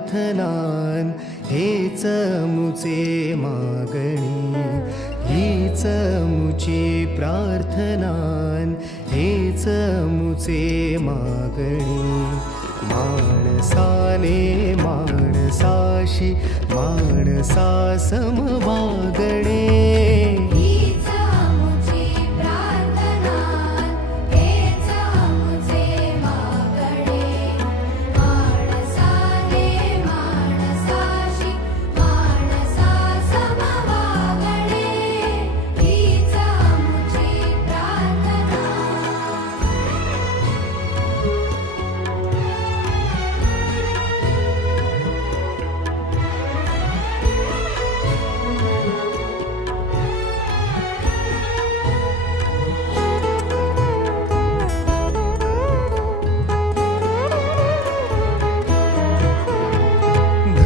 प्रार्थनान हेच मुचे मागणी, हीच मुची प्रार्थनान हेच मुचे मागणी. माणसाने माणसाशी माणसा सम वागणे,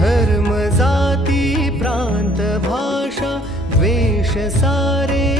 धर्म जाती प्रांत भाषा द्वेष सारे